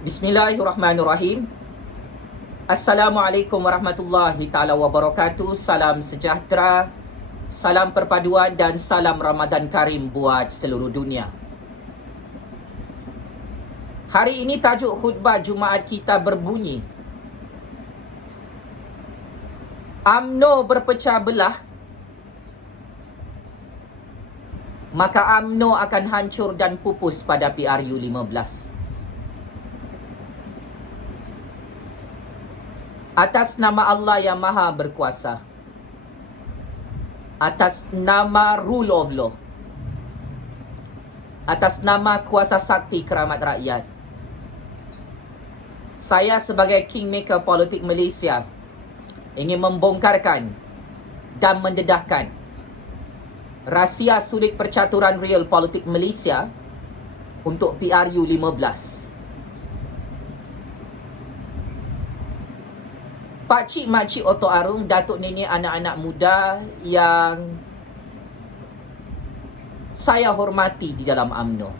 Bismillahirrahmanirrahim. Assalamualaikum warahmatullahi taala wabarakatuh. Salam sejahtera, salam perpaduan dan salam Ramadan Karim buat seluruh dunia. Hari ini tajuk khutbah Jumaat kita berbunyi, UMNO berpecah belah, maka UMNO akan hancur dan pupus pada PRU 15. Atas nama Allah yang Maha Berkuasa, atas nama Rule of Law, atas nama kuasa sakti keramat rakyat, saya sebagai Kingmaker Politik Malaysia ingin membongkarkan dan mendedahkan rahsia sulit percaturan real politik Malaysia untuk PRU 15. Pakcik makcik Oto Arung, datuk nenek, anak-anak muda yang saya hormati di dalam UMNO.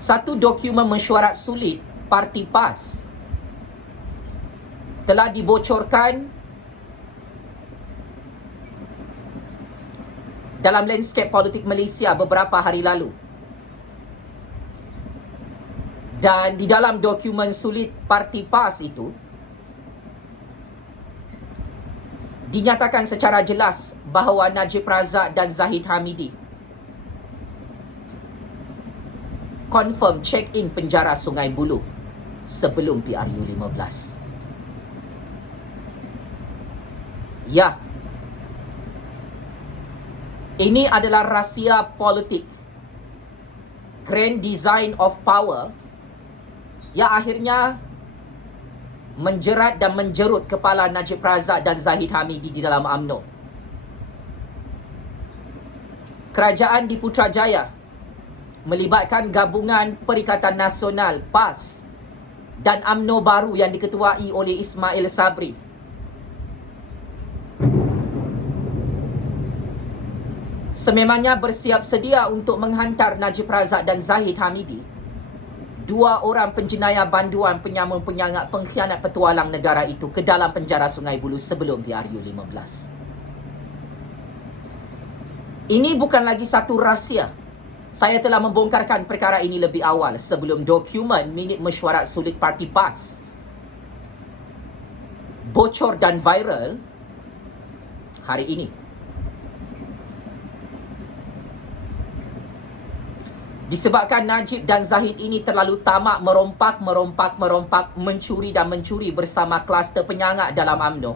Satu dokumen mesyuarat sulit Parti PAS telah dibocorkan dalam landscape politik Malaysia beberapa hari lalu. Dan di dalam dokumen sulit Parti PAS itu dinyatakan secara jelas bahawa Najib Razak dan Zahid Hamidi confirm check-in penjara Sungai Buloh sebelum PRU 15. Ya, ini adalah rahsia politik, grand design of power yang akhirnya menjerat dan menjerut kepala Najib Razak dan Zahid Hamidi di dalam UMNO. Kerajaan di Putrajaya melibatkan gabungan Perikatan Nasional PAS dan UMNO baru yang diketuai oleh Ismail Sabri. Sememangnya bersiap sedia untuk menghantar Najib Razak dan Zahid Hamidi, dua orang penjenayah banduan, penyamun, penyangat, pengkhianat petualang negara itu, ke dalam penjara Sungai Buloh sebelum PRU 15. Ini bukan lagi satu rahsia. Saya telah membongkarkan perkara ini lebih awal sebelum dokumen minit mesyuarat sulit Parti PAS bocor dan viral hari ini. Disebabkan Najib dan Zahid ini terlalu tamak merompak, mencuri dan mencuri bersama kluster penyangat dalam UMNO,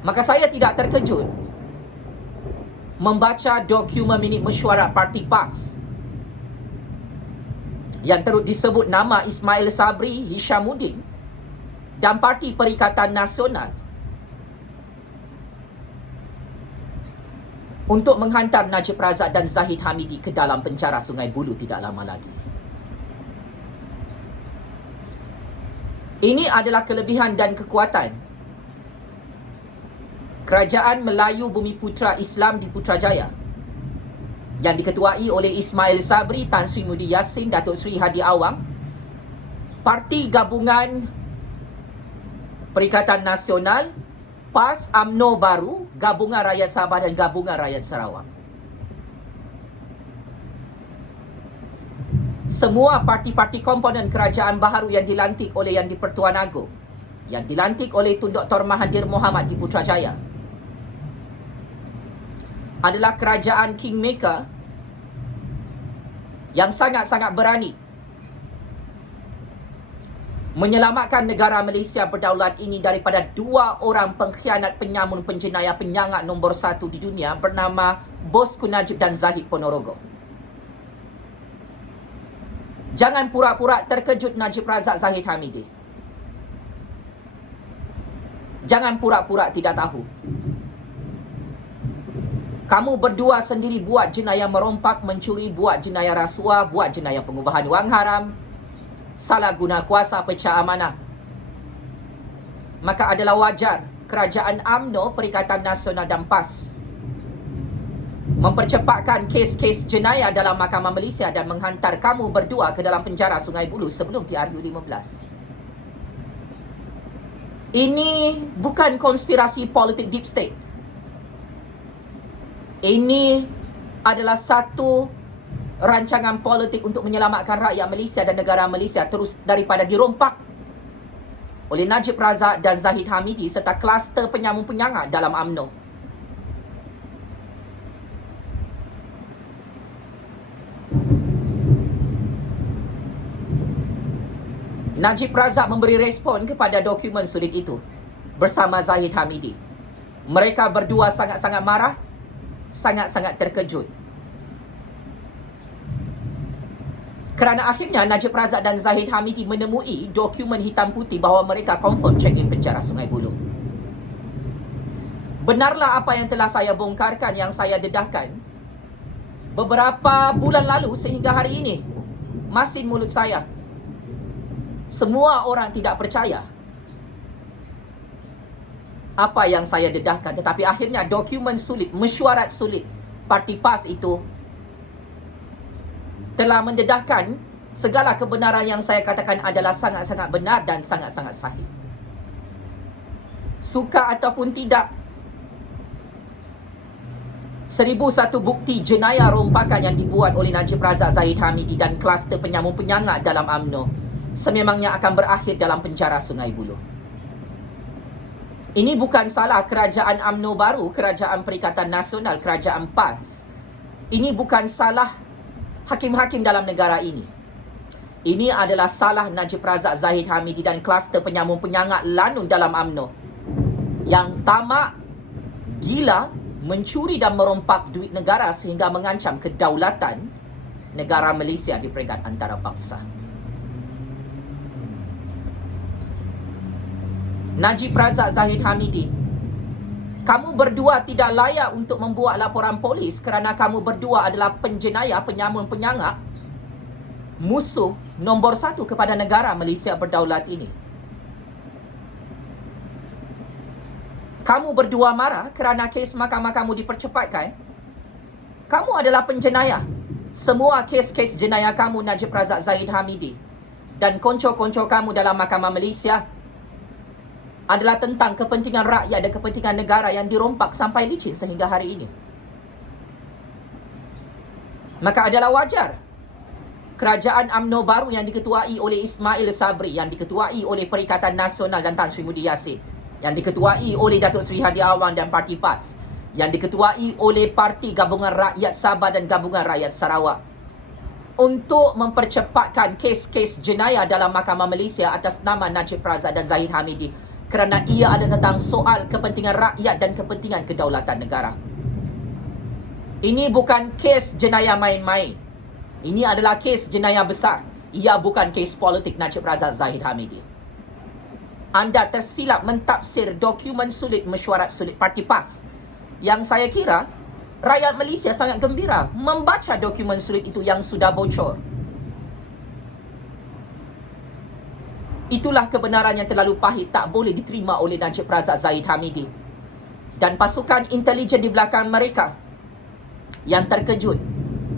maka saya tidak terkejut membaca dokumen minit mesyuarat Parti PAS yang turut disebut nama Ismail Sabri, Hishamuddin dan Parti Perikatan Nasional untuk menghantar Najib Razak dan Zahid Hamidi ke dalam penjara Sungai Buloh tidak lama lagi. Ini adalah kelebihan dan kekuatan Kerajaan Melayu Bumiputra Islam di Putrajaya yang diketuai oleh Ismail Sabri, Tan Sri Muhyiddin Yassin, Datuk Seri Hadi Awang, Parti Gabungan Perikatan Nasional, PAS, UMNO baru, Gabungan Rakyat Sabah dan Gabungan Rakyat Sarawak. Semua parti-parti komponen kerajaan baharu yang dilantik oleh Yang di-Pertuan Agong, yang dilantik oleh Tun Dr. Mahathir Mohamad di Putrajaya, adalah kerajaan Kingmaker yang sangat-sangat berani menyelamatkan negara Malaysia berdaulat ini daripada dua orang pengkhianat, penyamun, penjenayah, penyangat nombor satu di dunia bernama Bosku Najib dan Zahid Ponorogo. Jangan pura-pura terkejut Najib Razak, Zahid Hamidi. Jangan pura-pura tidak tahu. Kamu berdua sendiri buat jenayah merompak, mencuri, buat jenayah rasuah, buat jenayah pengubahan wang haram, salah guna kuasa, pecah amanah. Maka adalah wajar kerajaan UMNO, Perikatan Nasional dan PAS mempercepatkan kes-kes jenayah dalam Mahkamah Malaysia dan menghantar kamu berdua ke dalam penjara Sungai Buloh sebelum PRU 15. Ini bukan konspirasi politik deep state. Ini adalah satu rancangan politik untuk menyelamatkan rakyat Malaysia dan negara Malaysia terus daripada dirompak oleh Najib Razak dan Zahid Hamidi serta kluster penyamun-penyangak dalam UMNO. Najib Razak memberi respon kepada dokumen sulit itu bersama Zahid Hamidi. Mereka berdua sangat-sangat marah, sangat-sangat terkejut. Kerana akhirnya Najib Razak dan Zahid Hamidi menemui dokumen hitam putih bahawa mereka confirm check-in penjara Sungai Buloh. Benarlah apa yang telah saya bongkarkan, yang saya dedahkan beberapa bulan lalu sehingga hari ini. Masin mulut saya. Semua orang tidak percaya apa yang saya dedahkan. Tetapi akhirnya dokumen sulit, mesyuarat sulit Parti PAS itu telah mendedahkan segala kebenaran yang saya katakan adalah sangat-sangat benar dan sangat-sangat sahih. Suka ataupun tidak, 1001 bukti jenayah rompakan yang dibuat oleh Najib Razak, Zahid Hamidi dan kluster penyamun-penyangak dalam UMNO sememangnya akan berakhir dalam penjara Sungai Buloh. Ini bukan salah kerajaan UMNO baru, Kerajaan Perikatan Nasional, Kerajaan PAS. Ini bukan salah hakim-hakim dalam negara ini. Ini adalah salah Najib Razak, Zahid Hamidi dan kluster penyamun-penyangak lanun dalam UMNO yang tamak, gila, mencuri dan merompak duit negara sehingga mengancam kedaulatan negara Malaysia di peringkat antarabangsa. Najib Razak, Zahid Hamidi, kamu berdua tidak layak untuk membuat laporan polis kerana kamu berdua adalah penjenayah, penyamun-penyangak, musuh nombor 1 kepada negara Malaysia berdaulat ini. Kamu berdua marah kerana kes mahkamah kamu dipercepatkan. Kamu adalah penjenayah. Semua kes-kes jenayah kamu, Najib Razak, Zahid Hamidi dan konco-konco kamu dalam Mahkamah Malaysia adalah tentang kepentingan rakyat dan kepentingan negara yang dirompak sampai licin sehingga hari ini. Maka adalah wajar kerajaan UMNO baru yang diketuai oleh Ismail Sabri, yang diketuai oleh Perikatan Nasional dan Tan Sri Mudi Yassin, yang diketuai oleh Datuk Seri Hadi Awang dan Parti PAS, yang diketuai oleh Parti Gabungan Rakyat Sabah dan Gabungan Rakyat Sarawak, untuk mempercepatkan kes-kes jenayah dalam Mahkamah Malaysia atas nama Najib Razak dan Zahid Hamidi kerana ia ada tentang soal kepentingan rakyat dan kepentingan kedaulatan negara. Ini bukan kes jenayah main-main. Ini adalah kes jenayah besar. Ia bukan kes politik Najib Razak, Zahid Hamidi. Anda tersilap mentafsir dokumen sulit, mesyuarat sulit Parti PAS, yang saya kira rakyat Malaysia sangat gembira membaca dokumen sulit itu yang sudah bocor. Itulah kebenaran yang terlalu pahit, tak boleh diterima oleh Najib Razak, Zahid Hamidi dan pasukan intelijen di belakang mereka yang terkejut.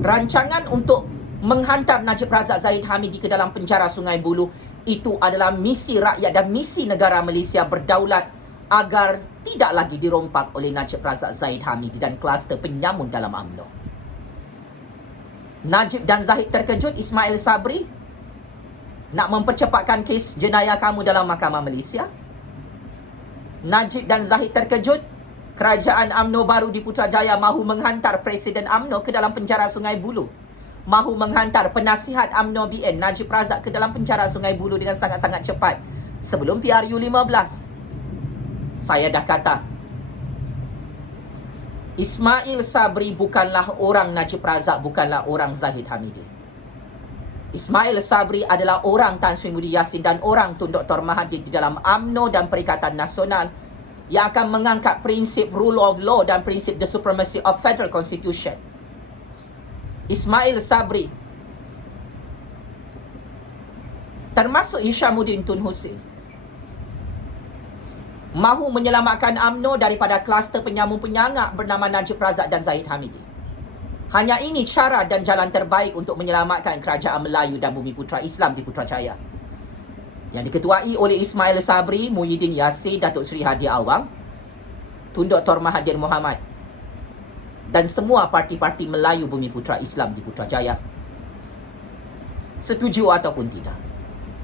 Rancangan untuk menghantar Najib Razak, Zahid Hamidi ke dalam penjara Sungai Buloh itu adalah misi rakyat dan misi negara Malaysia berdaulat agar tidak lagi dirompak oleh Najib Razak, Zahid Hamidi dan kluster penyamun dalam UMNO. Najib dan Zahid terkejut. Ismail Sabri nak mempercepatkan kes jenayah kamu dalam Mahkamah Malaysia. Najib dan Zahid terkejut. Kerajaan UMNO baru di Putrajaya mahu menghantar Presiden UMNO ke dalam penjara Sungai Buloh. Mahu menghantar penasihat UMNO BN Najib Razak ke dalam penjara Sungai Buloh dengan sangat-sangat cepat sebelum PRU 15. Saya dah kata, Ismail Sabri bukanlah orang Najib Razak, bukanlah orang Zahid Hamidi. Ismail Sabri adalah orang Tan Sri Mudi Yassin dan orang Tun Dr. Mahathir di dalam UMNO dan Perikatan Nasional yang akan mengangkat prinsip rule of law dan prinsip the supremacy of federal constitution. Ismail Sabri termasuk Hishamuddin Tun Hussein mahu menyelamatkan UMNO daripada kluster penyamun-penyangak bernama Najib Razak dan Zahid Hamidi. Hanya ini cara dan jalan terbaik untuk menyelamatkan kerajaan Melayu dan Bumi Putra Islam di Putrajaya, yang diketuai oleh Ismail Sabri, Muhyiddin Yassin, Datuk Seri Hadi Awang, Tun Dr. Mahathir Mohamad dan semua parti-parti Melayu Bumi Putra Islam di Putrajaya. Setuju ataupun tidak,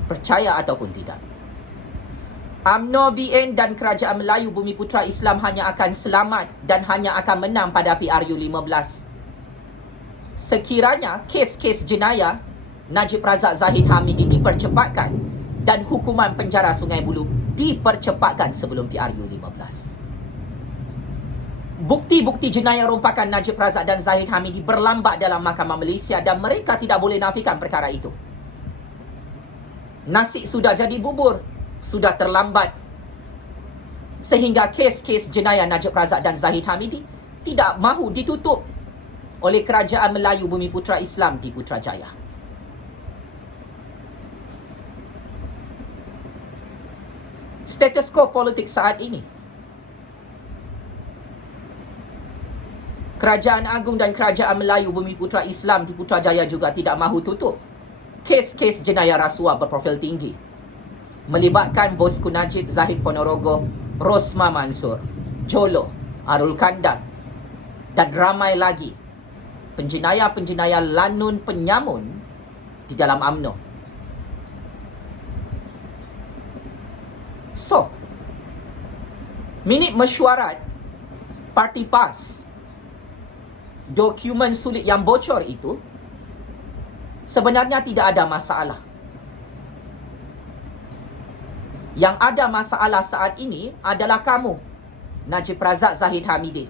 percaya ataupun tidak, UMNO, BN dan Kerajaan Melayu Bumi Putra Islam hanya akan selamat dan hanya akan menang pada PRU 15 sekiranya kes-kes jenayah Najib Razak Zahid Hamidi dipercepatkan dan hukuman penjara Sungai Buloh dipercepatkan sebelum PRU 15. Bukti-bukti jenayah rompakan Najib Razak dan Zahid Hamidi berlambat dalam Mahkamah Malaysia dan mereka tidak boleh nafikan perkara itu. Nasi sudah jadi bubur, sudah terlambat, sehingga kes-kes jenayah Najib Razak dan Zahid Hamidi tidak mahu ditutup oleh Kerajaan Melayu Bumi Putra Islam di Putrajaya. Status quo politik saat ini, Kerajaan Agung dan Kerajaan Melayu Bumi Putra Islam di Putrajaya juga tidak mahu tutup kes-kes jenayah rasuah berprofil tinggi melibatkan Bosku Najib, Zahid Ponorogo, Rosma Mansur, Jolo, Arul Kandang dan ramai lagi penjenayah-penjenayah lanun penyamun di dalam UMNO. So, minit mesyuarat Parti PAS, dokumen sulit yang bocor itu sebenarnya tidak ada masalah. Yang ada masalah saat ini adalah kamu, Najib Razak Zahid Hamidi,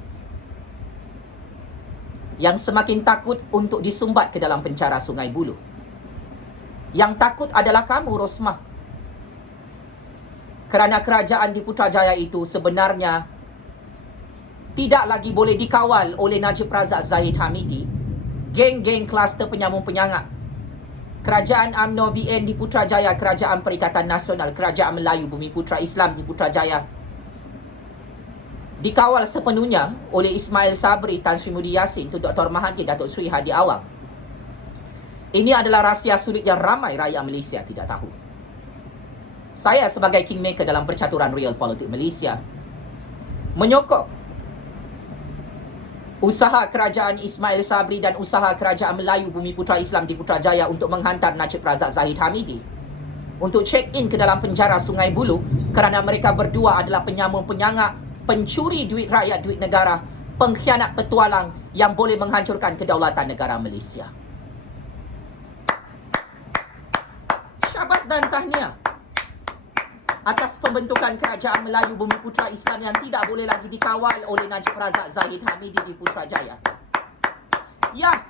yang semakin takut untuk disumbat ke dalam penjara Sungai Buloh. Yang takut adalah kamu, Rosmah. Kerana kerajaan di Putrajaya itu sebenarnya tidak lagi boleh dikawal oleh Najib Razak Zahid Hamidi, geng-geng kluster penyamun penyangak. Kerajaan UMNO, BN di Putrajaya, Kerajaan Perikatan Nasional, Kerajaan Melayu Bumi Putra Islam di Putrajaya dikawal sepenuhnya oleh Ismail Sabri, Tan Sri Muhyiddin Yassin, Tun Dr. Mahathir, Datuk Seri Hadi Awang. Ini adalah rahsia sulit yang ramai rakyat Malaysia tidak tahu. Saya sebagai kingmaker dalam percaturan real politik Malaysia menyokong usaha kerajaan Ismail Sabri dan usaha Kerajaan Melayu Bumi Putra Islam di Putrajaya untuk menghantar Najib Razak Zahid Hamidi untuk check-in ke dalam penjara Sungai Buloh kerana mereka berdua adalah penyamun penyangak, pencuri duit rakyat, duit negara, pengkhianat petualang yang boleh menghancurkan kedaulatan negara Malaysia. Syabas dan tahniah atas pembentukan Kerajaan Melayu Bumi Putra Islam yang tidak boleh lagi dikawal oleh Najib Razak Zahid Hamidi di Putrajaya. Ya,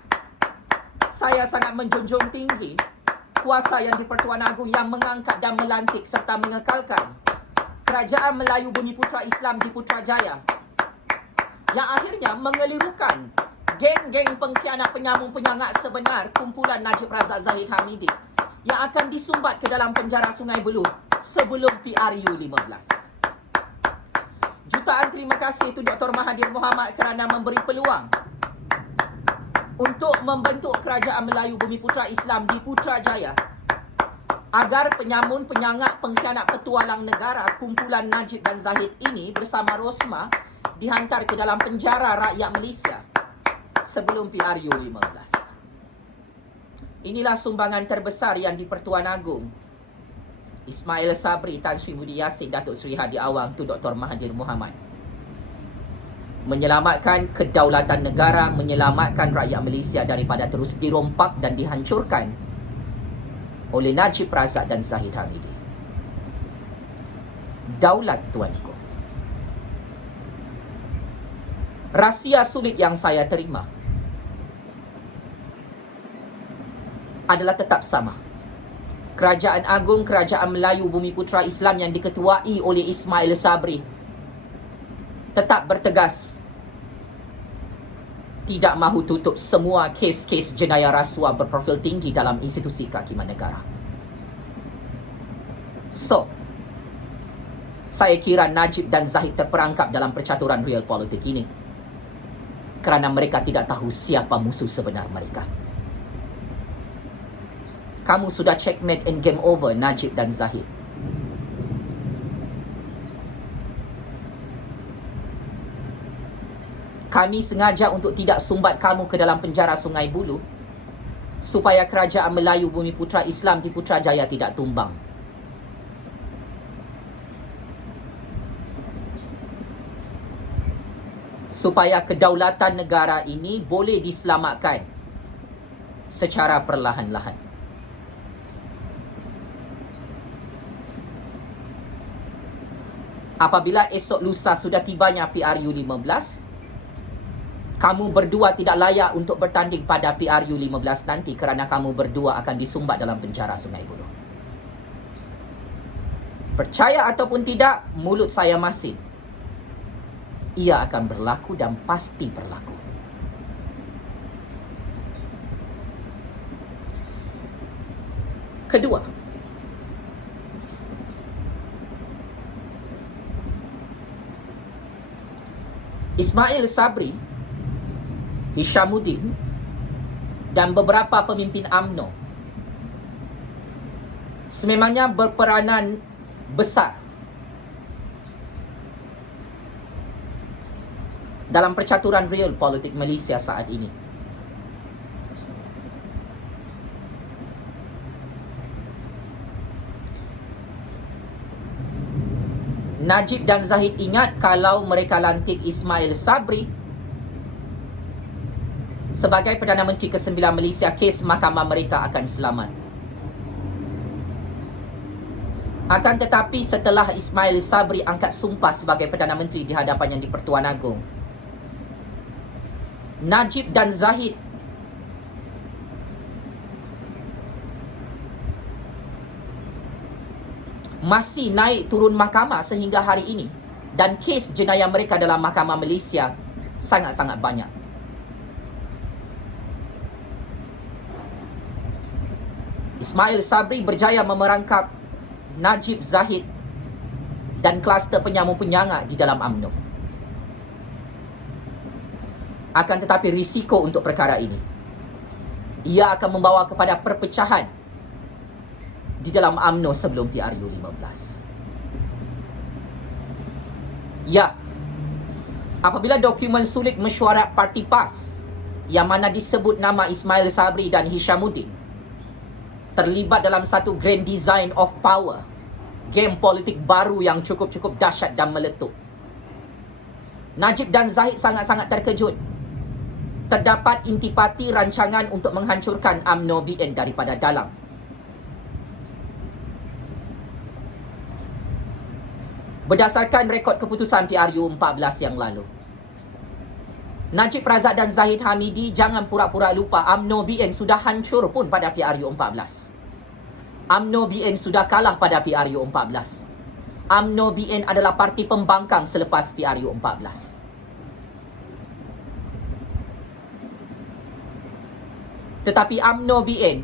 saya sangat menjunjung tinggi kuasa yang di-Pertuan Agong yang mengangkat dan melantik serta mengekalkan Kerajaan Melayu Bumi Putra Islam di Putrajaya, yang akhirnya mengelirukan geng-geng pengkhianat penyamun penyangak sebenar kumpulan Najib Razak Zahid Hamidi yang akan disumbat ke dalam penjara Sungai Buloh sebelum PRU 15. Jutaan terima kasih Tun Dr. Mahathir Mohamad kerana memberi peluang untuk membentuk Kerajaan Melayu Bumi Putra Islam di Putrajaya agar penyamun, penyangak, pengkhianat petualang negara kumpulan Najib dan Zahid ini bersama Rosmah dihantar ke dalam penjara rakyat Malaysia sebelum PRU 15. Inilah sumbangan terbesar yang di-Pertuan Agong Ismail Sabri, Tan Sri Muhyiddin Yassin, Datuk Seri Hadi Awang, Tun Dr. Mahathir Mohamad menyelamatkan kedaulatan negara, menyelamatkan rakyat Malaysia daripada terus dirompak dan dihancurkan oleh Najib Razak dan Zahid Hamidi. Daulat, tuanku. Rahsia sulit yang saya terima adalah tetap sama. Kerajaan Agung Kerajaan Melayu Bumi Putra Islam yang diketuai oleh Ismail Sabri tetap bertegas tidak mahu tutup semua kes-kes jenayah rasuah berprofil tinggi dalam institusi kehakiman negara. So, saya kira Najib dan Zahid terperangkap dalam percaturan real politik ini. kerana mereka tidak tahu siapa musuh sebenar mereka. Kamu sudah checkmate and game over, Najib dan Zahid. Kami sengaja untuk tidak sumbat kamu ke dalam penjara Sungai Buloh supaya kerajaan Melayu Bumi Putra Islam di Putrajaya tidak tumbang. Supaya kedaulatan negara ini boleh diselamatkan secara perlahan-lahan. Apabila esok lusa sudah tibanya PRU15, kamu berdua tidak layak untuk bertanding pada PRU15 nanti kerana kamu berdua akan disumbat dalam penjara Sungai Buloh. Percaya ataupun tidak, mulut saya masing. Ia akan berlaku dan pasti berlaku. Kedua, Ismail Sabri, Hishamuddin dan beberapa pemimpin UMNO sememangnya berperanan besar dalam percaturan real politik Malaysia saat ini. Najib dan Zahid ingat kalau mereka lantik Ismail Sabri sebagai Perdana Menteri ke-9 Malaysia, kes mahkamah mereka akan selamat. Akan tetapi setelah Ismail Sabri angkat sumpah sebagai Perdana Menteri di hadapan Yang di-Pertuan Agong, Najib dan Zahid masih naik turun mahkamah sehingga hari ini, dan kes jenayah mereka dalam mahkamah Malaysia sangat-sangat banyak. Ismail Sabri berjaya memerangkap Najib, Zahid dan kluster penyamung-penyangak di dalam UMNO. Akan tetapi risiko untuk perkara ini, ia akan membawa kepada perpecahan di dalam UMNO sebelum PRU15. Ya, apabila dokumen sulit mesyuarat Parti PAS yang mana disebut nama Ismail Sabri dan Hishamuddin terlibat dalam satu grand design of power, game politik baru yang cukup-cukup dahsyat dan meletup, Najib dan Zahid sangat-sangat terkejut. Terdapat intipati rancangan untuk menghancurkan UMNO BN daripada dalam. Berdasarkan rekod keputusan PRU14 yang lalu, Najib Razak dan Zahid Hamidi jangan pura-pura lupa UMNO BN sudah hancur pun pada PRU14. UMNO BN sudah kalah pada PRU14. UMNO BN adalah parti pembangkang selepas PRU14. Tetapi UMNO BN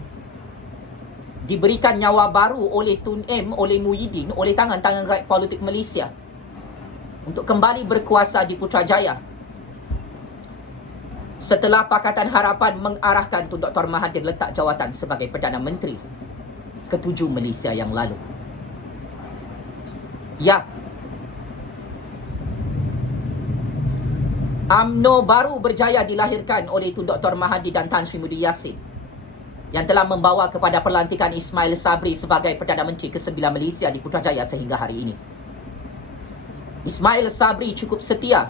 diberikan nyawa baru oleh Tun M, oleh Muhyiddin, oleh tangan-tangan rakyat politik Malaysia untuk kembali berkuasa di Putrajaya setelah Pakatan Harapan mengarahkan Tun Dr. Mahathir letak jawatan sebagai Perdana Menteri ke-7 Malaysia yang lalu. Ya, UMNO baru berjaya dilahirkan oleh Tun Dr. Mahathir dan Tan Sri Muhyiddin Yassin yang telah membawa kepada pelantikan Ismail Sabri sebagai Perdana Menteri ke-9 Malaysia di Putrajaya sehingga hari ini. Ismail Sabri cukup setia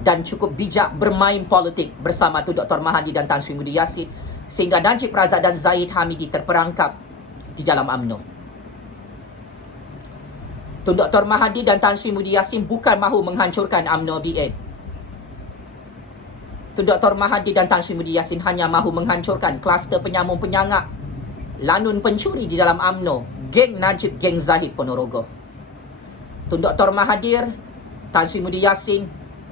dan cukup bijak bermain politik bersama Tun Dr. Mahathir dan Tan Sri Muhyiddin Yassin sehingga Najib Razak dan Zahid Hamidi terperangkap di dalam UMNO. Tun Dr. Mahathir dan Tan Sri Muhyiddin Yassin bukan mahu menghancurkan UMNO BN. Tun Dr. Mahathir dan Tan Sri Muhyiddin Yassin hanya mahu menghancurkan kluster penyamung-penyangak, lanun pencuri di dalam UMNO, geng Najib, geng Zahid Ponorogo. Tun Dr. Mahathir, Tan Sri Muhyiddin Yassin,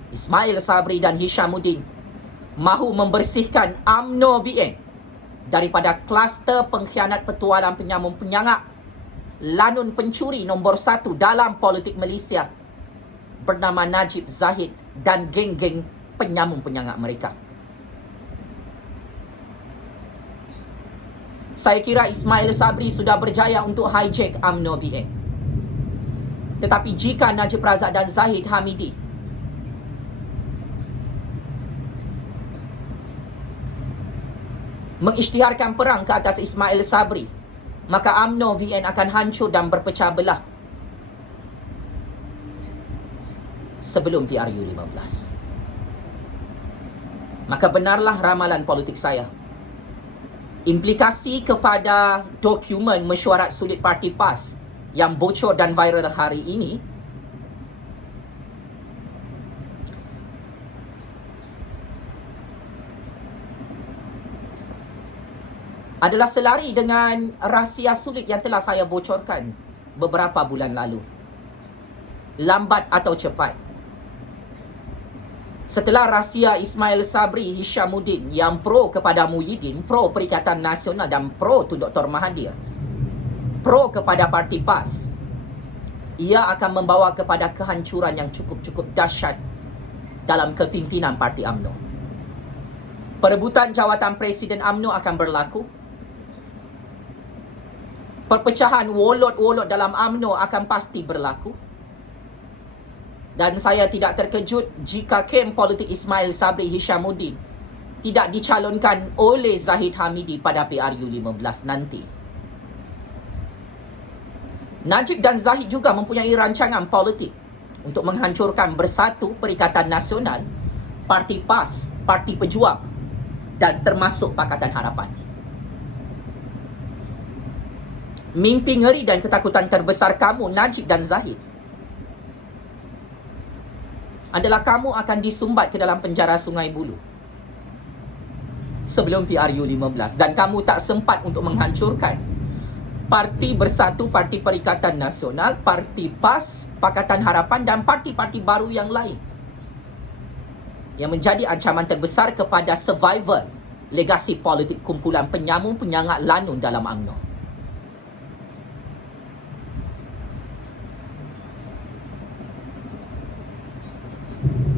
Ismail Sabri dan Hishamuddin mahu membersihkan UMNO BN daripada kluster pengkhianat petualang penyamung-penyangak, lanun pencuri nombor 1 dalam politik Malaysia bernama Najib, Zahid dan geng-geng penyambung-penyangga mereka. Saya kira Ismail Sabri sudah berjaya untuk hijack UMNO BN. Tetapi jika Najib Razak dan Zahid Hamidi mengisytiharkan perang ke atas Ismail Sabri, maka UMNO BN akan hancur dan berpecah belah sebelum PRU 15. Maka benarlah ramalan politik saya. Implikasi kepada dokumen mesyuarat sulit Parti PAS yang bocor dan viral hari ini adalah selari dengan rahsia sulit yang telah saya bocorkan beberapa bulan lalu. Lambat atau cepat, setelah rahsia Ismail Sabri Hishamuddin yang pro kepada Muhyiddin, pro Perikatan Nasional dan pro Tun Dr. Mahathir, pro kepada Parti PAS, ia akan membawa kepada kehancuran yang cukup-cukup dahsyat dalam kepimpinan Parti UMNO. Perebutan jawatan Presiden UMNO akan berlaku. Perpecahan wolot-wolot dalam UMNO akan pasti berlaku. Dan saya tidak terkejut jika kem politik Ismail Sabri Hishamuddin tidak dicalonkan oleh Zahid Hamidi pada PRU 15 nanti. Najib dan Zahid juga mempunyai rancangan politik untuk menghancurkan Bersatu Perikatan Nasional, Parti PAS, Parti Pejuang dan termasuk Pakatan Harapan. Mimpi ngeri dan ketakutan terbesar kamu, Najib dan Zahid, adalah kamu akan disumbat ke dalam penjara Sungai Buloh sebelum PRU 15 dan kamu tak sempat untuk menghancurkan Parti Bersatu, Parti Perikatan Nasional, Parti PAS, Pakatan Harapan dan parti-parti baru yang lain yang menjadi ancaman terbesar kepada survival legasi politik kumpulan penyambung-penyangga lanun dalam UMNO.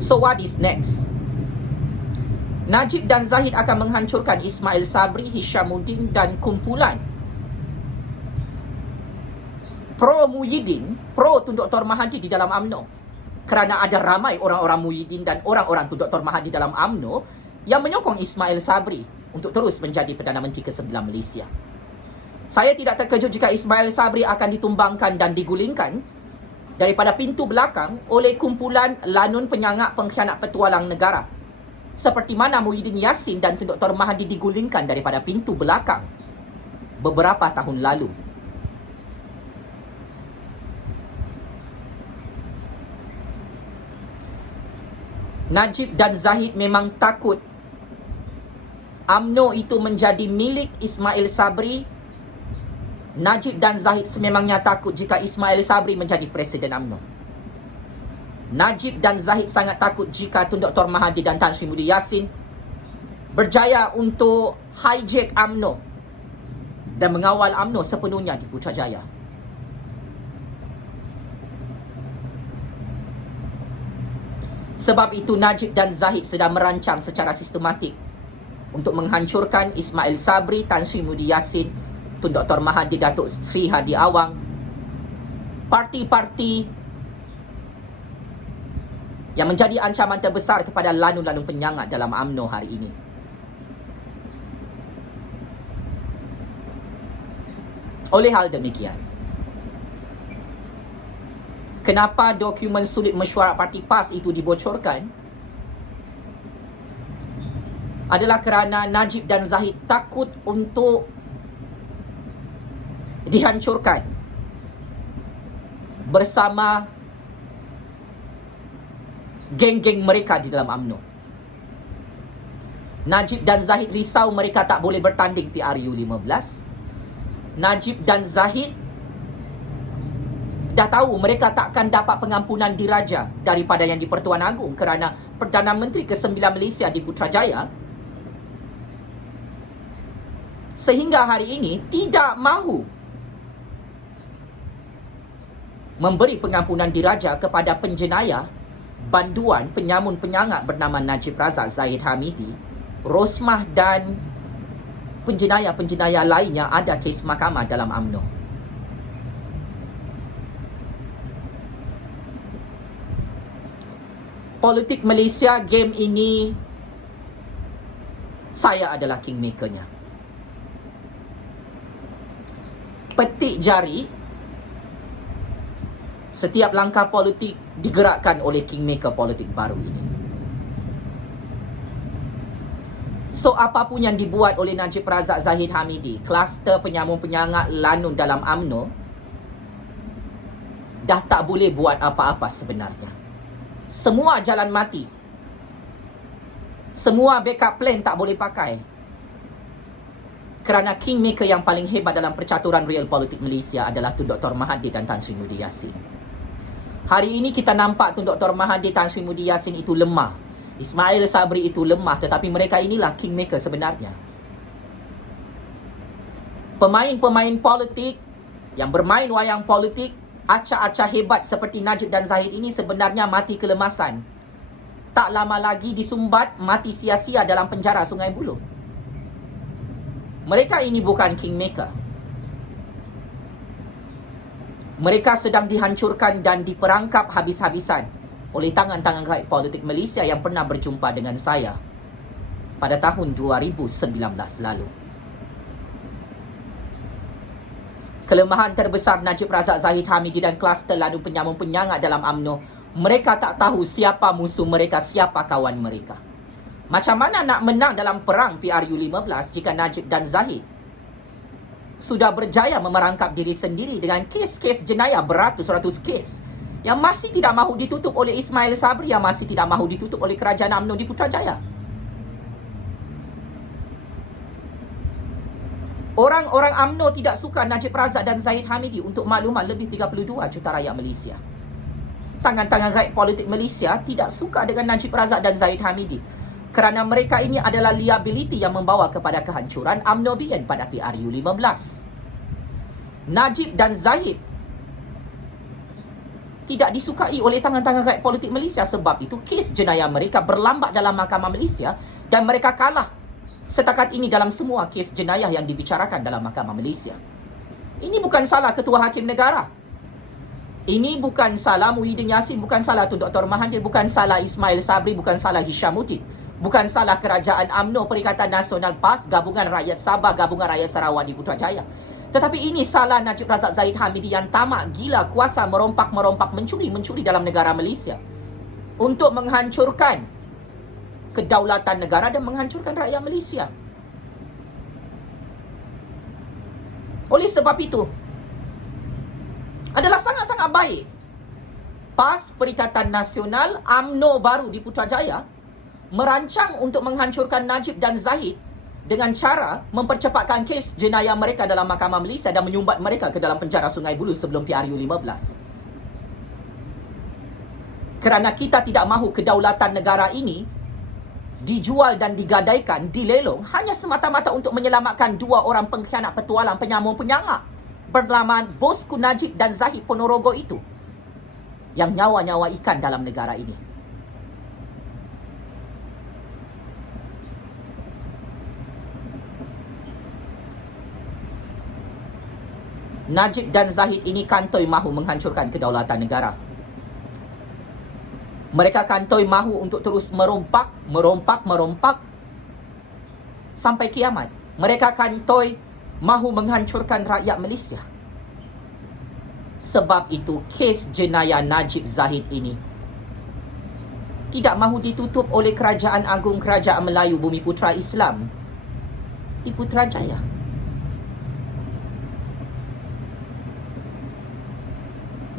So what is next? Najib dan Zahid akan menghancurkan Ismail Sabri, Hishamuddin dan kumpulan pro Muhyiddin, pro Tun Dr. Mahathir di dalam UMNO. Kerana ada ramai orang-orang Muhyiddin dan orang-orang Tun Dr. Mahathir dalam UMNO yang menyokong Ismail Sabri untuk terus menjadi Perdana Menteri ke-9 Malaysia. Saya tidak terkejut jika Ismail Sabri akan ditumbangkan dan digulingkan daripada pintu belakang oleh kumpulan lanun penyangak pengkhianat petualang negara, seperti mana Muhyiddin Yassin dan Tun Dr. Mahathir digulingkan daripada pintu belakang beberapa tahun lalu. Najib dan Zahid memang takut UMNO itu menjadi milik Ismail Sabri. Najib dan Zahid sememangnya takut jika Ismail Sabri menjadi Presiden UMNO. Najib dan Zahid sangat takut jika Tun Dr. Mahathir dan Tan Sri Muhyiddin Yassin berjaya untuk hijack UMNO dan mengawal UMNO sepenuhnya di Putrajaya. Sebab itu Najib dan Zahid sedang merancang secara sistematik untuk menghancurkan Ismail Sabri, Tan Sri Muhyiddin Yassin, Tun Dr. Mahathir, Datuk Sri Hadi Awang, parti-parti yang menjadi ancaman terbesar kepada lanun-lanun penyangga dalam UMNO hari ini. Oleh hal demikian, kenapa dokumen sulit mesyuarat Parti PAS itu dibocorkan adalah kerana Najib dan Zahid takut untuk dihancurkan bersama geng-geng mereka di dalam UMNO. Najib dan Zahid risau mereka tak boleh bertanding PRU 15. Najib dan Zahid dah tahu mereka takkan dapat pengampunan diraja daripada Yang di-Pertuan Agong kerana Perdana Menteri ke-9 Malaysia di Putrajaya sehingga hari ini tidak mahu memberi pengampunan diraja kepada penjenayah banduan penyamun penyangat bernama Najib Razak Zahid Hamidi, Rosmah dan penjenayah-penjenayah lain yang ada kes mahkamah dalam UMNO. Politik Malaysia, game ini saya adalah kingmakernya. Petik jari, setiap langkah politik digerakkan oleh kingmaker politik baru ini. So, apapun yang dibuat oleh Najib Razak Zahid Hamidi, kluster penyamun penyangat lanun dalam UMNO, dah tak boleh buat apa-apa sebenarnya. Semua jalan mati. Semua backup plan tak boleh pakai. Kerana kingmaker yang paling hebat dalam percaturan real politik Malaysia adalah Tun Dr. Mahathir dan Tan Sri Mudi Yassin. Hari ini kita nampak Tun Dr. Mahathir, Tan Sri Mudi Yassin itu lemah. Ismail Sabri itu lemah, tetapi mereka inilah kingmaker sebenarnya. Pemain-pemain politik yang bermain wayang politik, acah-acah hebat seperti Najib dan Zahid ini sebenarnya mati kelemasan. Tak lama lagi disumbat, mati sia-sia dalam penjara Sungai Buloh. Mereka ini bukan kingmaker. Mereka sedang dihancurkan dan diperangkap habis-habisan oleh tangan-tangan gaib politik Malaysia yang pernah berjumpa dengan saya pada tahun 2019 lalu. Kelemahan terbesar Najib Razak Zahid Hamidi dan kluster ladu penyamun penyangat dalam UMNO, mereka tak tahu siapa musuh mereka, siapa kawan mereka. Macam mana nak menang dalam perang PRU15 jika Najib dan Zahid sudah berjaya memerangkap diri sendiri dengan kes-kes jenayah beratus-ratus kes yang masih tidak mahu ditutup oleh Ismail Sabri, yang masih tidak mahu ditutup oleh kerajaan UMNO di Putrajaya. Orang-orang UMNO tidak suka Najib Razak dan Zahid Hamidi. Untuk makluman, lebih 32 juta rakyat Malaysia. Tangan-tangan gaib politik Malaysia tidak suka dengan Najib Razak dan Zahid Hamidi kerana mereka ini adalah liability yang membawa kepada kehancuran UMNO BN pada PRU15. Najib dan Zahid tidak disukai oleh tangan-tangan gaib politik Malaysia, sebab itu kes jenayah mereka berlambat dalam Mahkamah Malaysia dan mereka kalah setakat ini dalam semua kes jenayah yang dibicarakan dalam Mahkamah Malaysia. Ini bukan salah Ketua Hakim Negara. Ini bukan salah Muhyiddin Yassin, bukan salah Tun Dr. Mahathir, bukan salah Ismail Sabri, bukan salah Hishamuddin, bukan salah kerajaan UMNO, Perikatan Nasional PAS, Gabungan Rakyat Sabah, Gabungan Rakyat Sarawak di Putrajaya. Tetapi ini salah Najib Razak Zahid Hamidi yang tamak, gila, kuasa, merompak-merompak, mencuri dalam negara Malaysia untuk menghancurkan kedaulatan negara dan menghancurkan rakyat Malaysia. Oleh sebab itu, adalah sangat-sangat baik PAS, Perikatan Nasional, UMNO baru di Putrajaya merancang untuk menghancurkan Najib dan Zahid dengan cara mempercepatkan kes jenayah mereka dalam Mahkamah Malaysia dan menyumbat mereka ke dalam penjara Sungai Buloh sebelum PRU15. Kerana kita tidak mahu kedaulatan negara ini dijual dan digadaikan, dilelong hanya semata-mata untuk menyelamatkan dua orang pengkhianat petualang penyamun penyangat bernama Bosku Najib dan Zahid Ponorogo itu yang nyawa-nyawa ikan dalam negara ini. Najib dan Zahid ini kantoi mahu menghancurkan kedaulatan negara. Mereka kantoi mahu untuk terus merompak sampai kiamat. Mereka kantoi mahu menghancurkan rakyat Malaysia. Sebab itu kes jenayah Najib Zahid ini tidak mahu ditutup oleh Kerajaan Agung Kerajaan Melayu Bumiputra Islam di Putrajaya.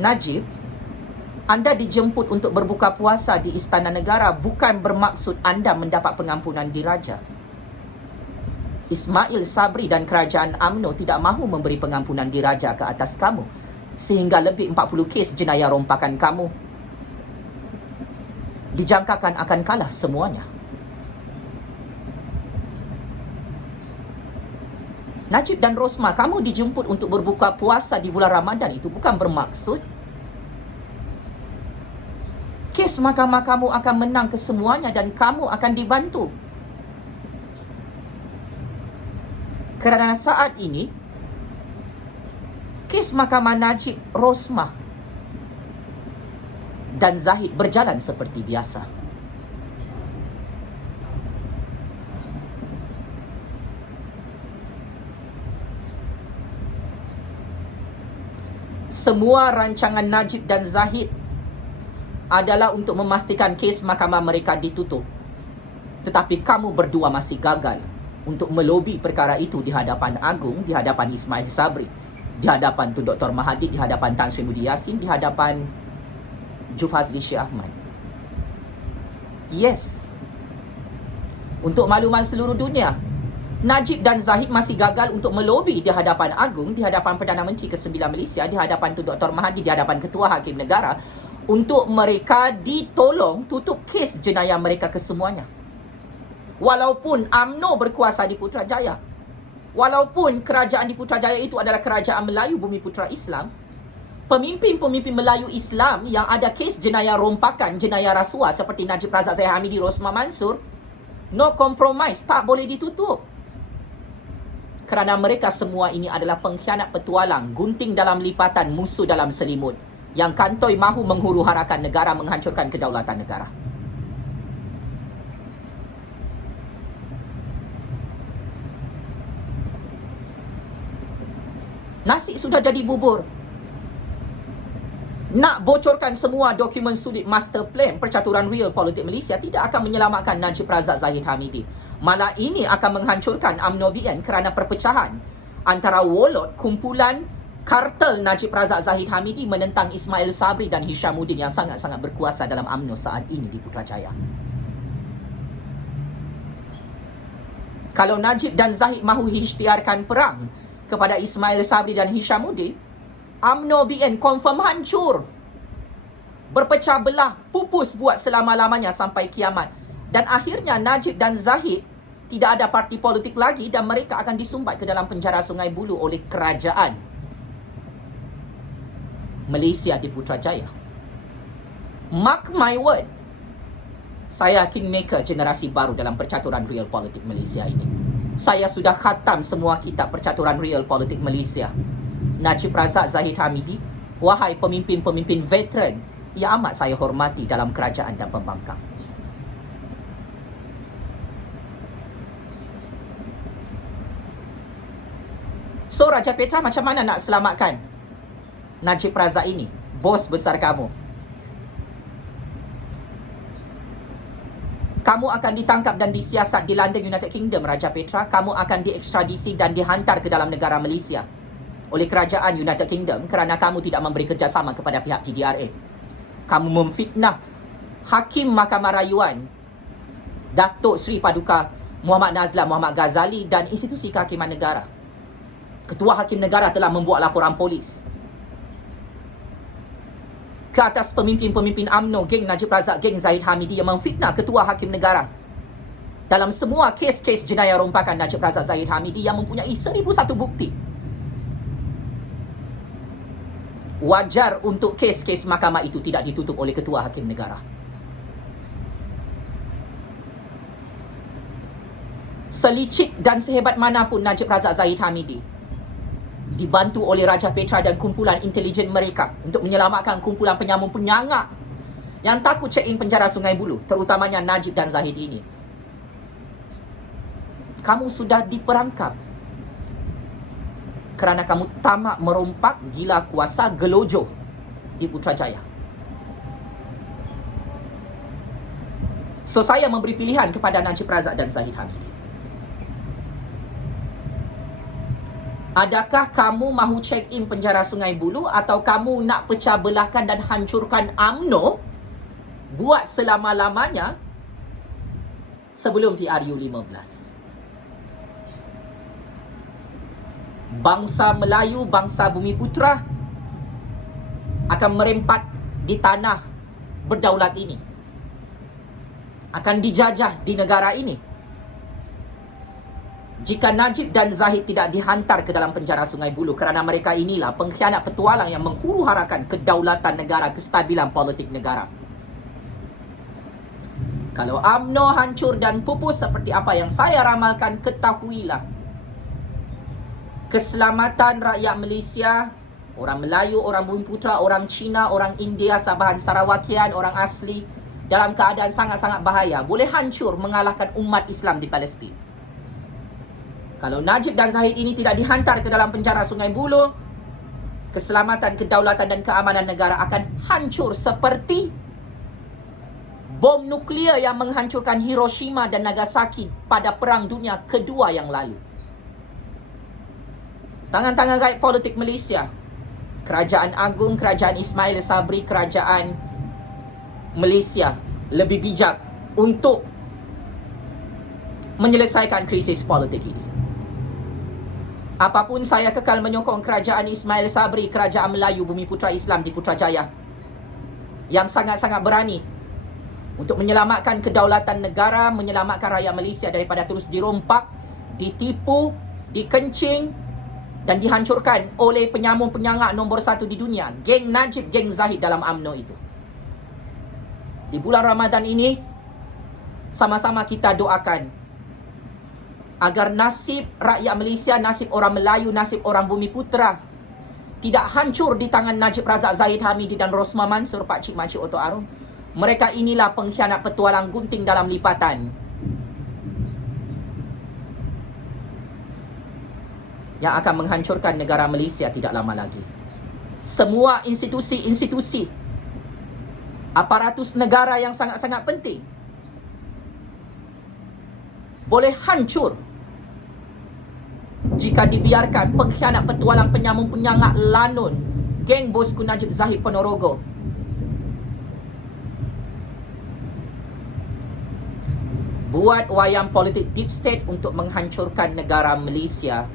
Najib, anda dijemput untuk berbuka puasa di Istana Negara bukan bermaksud anda mendapat pengampunan diraja. Ismail Sabri dan kerajaan UMNO tidak mahu memberi pengampunan diraja ke atas kamu, sehingga lebih 40 kes jenayah rompakan kamu dijangkakan akan kalah semuanya. Najib dan Rosmah, kamu dijemput untuk berbuka puasa di bulan Ramadan itu bukan bermaksud kes mahkamah kamu akan menang kesemuanya dan kamu akan dibantu. Kerana saat ini, kes mahkamah Najib, Rosmah dan Zahid berjalan seperti biasa. Semua rancangan Najib dan Zahid adalah untuk memastikan kes mahkamah mereka ditutup. Tetapi kamu berdua masih gagal untuk melobi perkara itu di hadapan Agung, di hadapan Ismail Sabri, di hadapan Tun Dr. Mahathir, di hadapan Tan Sri Mudi Yassin, di hadapan Jufazli Syed Ahmad. Yes. Untuk makluman seluruh dunia, Najib dan Zahid masih gagal untuk melobi di hadapan Agung, di hadapan Perdana Menteri ke-9 Malaysia, di hadapan Tun Dr. Mahathir, di hadapan Ketua Hakim Negara untuk mereka ditolong tutup kes jenayah mereka kesemuanya. Walaupun UMNO berkuasa di Putrajaya, walaupun kerajaan di Putrajaya itu adalah kerajaan Melayu Bumi Putera Islam, pemimpin-pemimpin Melayu Islam yang ada kes jenayah rompakan, jenayah rasuah seperti Najib Razak Zahid Hamidi, Rosmah Mansur, no compromise, tak boleh ditutup. Kerana mereka semua ini adalah pengkhianat petualang, gunting dalam lipatan, musuh dalam selimut, yang kantoi mahu menghuru-harakan negara, menghancurkan kedaulatan negara. Nasi sudah jadi bubur. Nak bocorkan semua dokumen sulit master plan percaturan real politik Malaysia tidak akan menyelamatkan Najib Razak Zahid Hamidi. Malah ini akan menghancurkan UMNO BN kerana perpecahan antara Wolot, kumpulan kartel Najib Razak Zahid Hamidi menentang Ismail Sabri dan Hishamuddin yang sangat-sangat berkuasa dalam UMNO saat ini di Putrajaya. Kalau Najib dan Zahid mahu ikhtiarkan perang kepada Ismail Sabri dan Hishamuddin, UMNO BN confirm hancur. Berpecah belah, pupus buat selama-lamanya sampai kiamat. Dan akhirnya Najib dan Zahid tidak ada parti politik lagi dan mereka akan disumbat ke dalam penjara Sungai Buloh oleh kerajaan Malaysia di Putrajaya. Mark my word, saya kingmaker generasi baru dalam percaturan real politik Malaysia ini. Saya sudah khatam semua kitab percaturan real politik Malaysia. Najib Razak Zahid Hamidi, wahai pemimpin-pemimpin veteran yang amat saya hormati dalam kerajaan dan pembangkang. So Raja Petra, macam mana nak selamatkan Najib Razak ini, bos besar kamu? Kamu akan ditangkap dan disiasat di London, United Kingdom, Raja Petra. Kamu akan diekstradisi dan dihantar ke dalam negara Malaysia oleh kerajaan United Kingdom kerana kamu tidak memberi kerjasama kepada pihak PDRA. Kamu memfitnah Hakim Mahkamah Rayuan Datuk Seri Paduka Muhammad Nazlan Muhammad Ghazali dan institusi kehakiman negara. Ketua Hakim Negara telah membuat laporan polis ke atas pemimpin-pemimpin UMNO, geng Najib Razak, geng Zahid Hamidi yang memfitnah Ketua Hakim Negara dalam semua kes-kes jenayah rompakan Najib Razak Zahid Hamidi yang mempunyai 1001 bukti. Wajar untuk kes-kes mahkamah itu tidak ditutup oleh Ketua Hakim Negara. Selicik dan sehebat manapun Najib Razak Zahid Hamidi dibantu oleh Raja Petra dan kumpulan intelijen mereka untuk menyelamatkan kumpulan penyamun penyangak yang takut check-in penjara Sungai Buloh, terutamanya Najib dan Zahid ini. Kamu sudah diperangkap kerana kamu tamak merompak, gila kuasa, gelojoh di Putrajaya. So saya memberi pilihan kepada Najib Razak dan Zahid Hamidi. Adakah kamu mahu check-in penjara Sungai Buloh atau kamu nak pecah belahkan dan hancurkan UMNO buat selama-lamanya sebelum PRU 15? Bangsa Melayu, bangsa Bumi Putera akan merempat di tanah berdaulat ini. Akan dijajah di negara ini. Jika Najib dan Zahid tidak dihantar ke dalam penjara Sungai Buloh kerana mereka inilah pengkhianat petualang yang menghuru-harakan kedaulatan negara, kestabilan politik negara. Kalau UMNO hancur dan pupus seperti apa yang saya ramalkan, ketahuilah keselamatan rakyat Malaysia, orang Melayu, orang Bumiputera, orang Cina, orang India, Sabahan Sarawakian, orang asli dalam keadaan sangat-sangat bahaya. Boleh hancur mengalahkan umat Islam di Palestin. Kalau Najib dan Zahid ini tidak dihantar ke dalam penjara Sungai Buloh, keselamatan, kedaulatan dan keamanan negara akan hancur seperti bom nuklear yang menghancurkan Hiroshima dan Nagasaki pada Perang Dunia Kedua yang lalu. Tangan-tangan rakyat politik Malaysia, Kerajaan Agung, Kerajaan Ismail Sabri, Kerajaan Malaysia lebih bijak untuk menyelesaikan krisis politik ini. Apapun, saya kekal menyokong Kerajaan Ismail Sabri, Kerajaan Melayu Bumiputera Islam di Putrajaya yang sangat-sangat berani untuk menyelamatkan kedaulatan negara, menyelamatkan rakyat Malaysia daripada terus dirompak, ditipu, dikencing dan dihancurkan oleh penyamun-penyangak nombor 1 di dunia, geng Najib, geng Zahid dalam UMNO itu. Di bulan Ramadan ini, sama-sama kita doakan agar nasib rakyat Malaysia, nasib orang Melayu, nasib orang Bumiputera tidak hancur di tangan Najib Razak, Zahid Hamidi dan Rosmah Mansor, Pakcik Makcik Oto Arum. Mereka inilah pengkhianat petualang gunting dalam lipatan yang akan menghancurkan negara Malaysia tidak lama lagi. Semua institusi-institusi, aparatus negara yang sangat-sangat penting boleh hancur jika dibiarkan pengkhianat petualang penyamun-penyangak lanun geng bosku Najib Zahid Ponorogo buat wayang politik deep state untuk menghancurkan negara Malaysia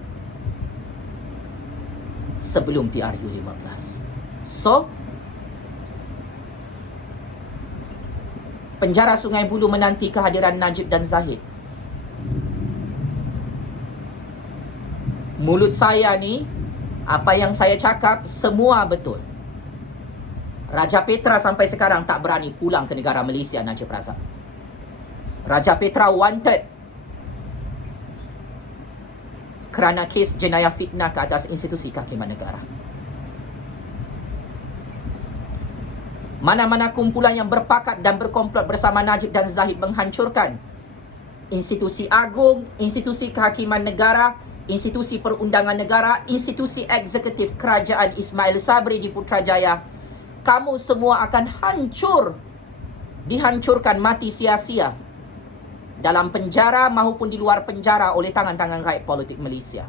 sebelum PRU15. So, penjara Sungai Buloh menanti kehadiran Najib dan Zahid. Mulut saya ni, apa yang saya cakap semua betul. Raja Petra sampai sekarang tak berani pulang ke negara Malaysia, Najib Razak. Raja Petra wanted kerana kes jenayah fitnah ke atas institusi kehakiman negara. Mana-mana kumpulan yang berpakat dan berkomplot bersama Najib dan Zahid menghancurkan institusi agung, institusi kehakiman negara, institusi perundangan negara, institusi eksekutif Kerajaan Ismail Sabri di Putrajaya, kamu semua akan hancur, dihancurkan mati sia-sia dalam penjara maupun di luar penjara oleh tangan-tangan rakyat politik Malaysia.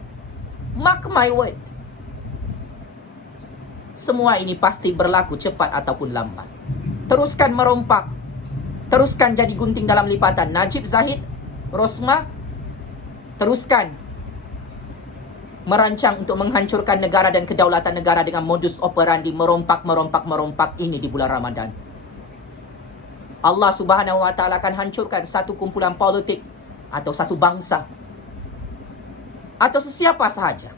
Mark my word. Semua ini pasti berlaku cepat ataupun lambat. Teruskan merompak, teruskan jadi gunting dalam lipatan. Najib, Zahid, Rosmah, teruskan merancang untuk menghancurkan negara dan kedaulatan negara dengan modus operandi merompak ini di bulan Ramadan. Allah Subhanahu Wa Taala akan hancurkan satu kumpulan politik atau satu bangsa atau sesiapa sahaja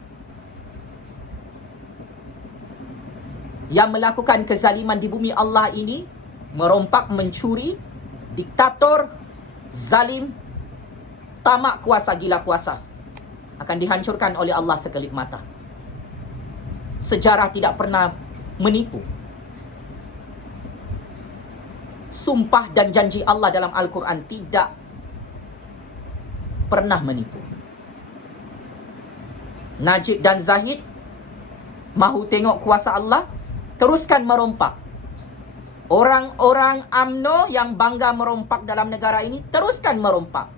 yang melakukan kezaliman di bumi Allah ini, merompak, mencuri, diktator, zalim, tamak kuasa, gila kuasa, akan dihancurkan oleh Allah sekelip mata. Sejarah tidak pernah menipu. Sumpah dan janji Allah dalam Al-Quran tidak pernah menipu. Najib dan Zahid mahu tengok kuasa Allah, teruskan merompak. Orang-orang UMNO yang bangga merompak dalam negara ini, teruskan merompak.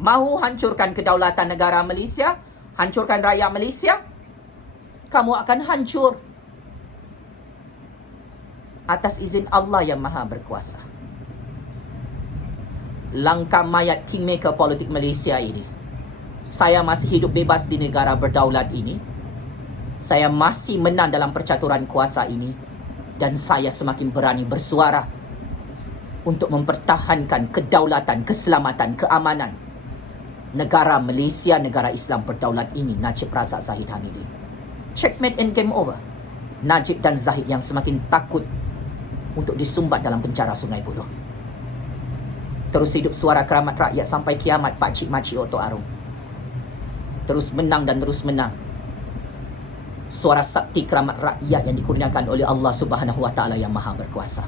Mahu hancurkan kedaulatan negara Malaysia, hancurkan rakyat Malaysia, kamu akan hancur atas izin Allah yang Maha Berkuasa. Langkah mayat kingmaker politik Malaysia ini, saya masih hidup bebas di negara berdaulat ini, saya masih menang dalam percaturan kuasa ini, dan saya semakin berani bersuara untuk mempertahankan kedaulatan, keselamatan, keamanan negara Malaysia, negara Islam berdaulat ini. Najib Razak, Zahid Hamidi. Checkmate and game over. Najib dan Zahid yang semakin takut untuk disumbat dalam penjara Sungai Buloh. Terus hidup suara keramat rakyat sampai kiamat, pakcik makcik Oto Arung. Terus menang dan terus menang. Suara sakti keramat rakyat yang dikurniakan oleh Allah Subhanahu Wa Taala yang Maha Berkuasa.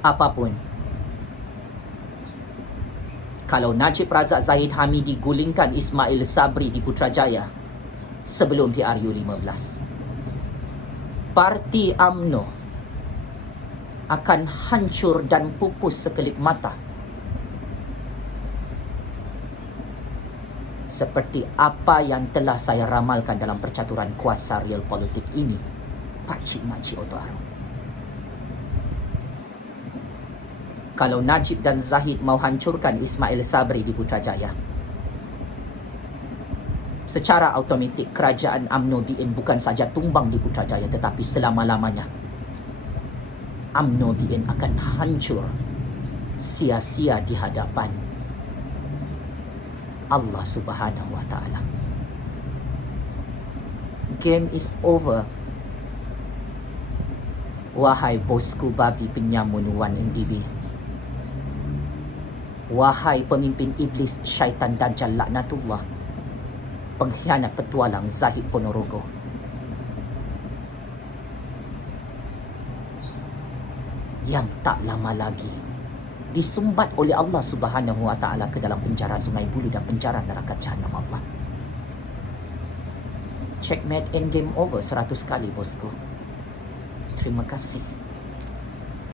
Apapun, kalau Najib Razak Zahid Hamidi gulingkan Ismail Sabri di Putrajaya sebelum PRU15, Parti UMNO akan hancur dan pupus sekelip mata, seperti apa yang telah saya ramalkan dalam percaturan kuasa real politik ini, pakcik makcik Oto Arung. Kalau Najib dan Zahid mau hancurkan Ismail Sabri di Putrajaya, secara automatik kerajaan UMNO BN bukan saja tumbang di Putrajaya, tetapi selama-lamanya UMNO BN akan hancur sia-sia di hadapan Allah Subhanahu Wa Taala. Game is over. Wahai bosku babi penyamun 1MDB. Wahai pemimpin iblis syaitan dajjal laknatullah, pengkhianat petualang Zahid Ponorogo. Yang tak lama lagi disumbat oleh Allah Subhanahu Wa Taala ke dalam penjara Sungai Buloh dan penjara neraka Jahanam Allah. Checkmate and game over 100 kali bosku. Terima kasih.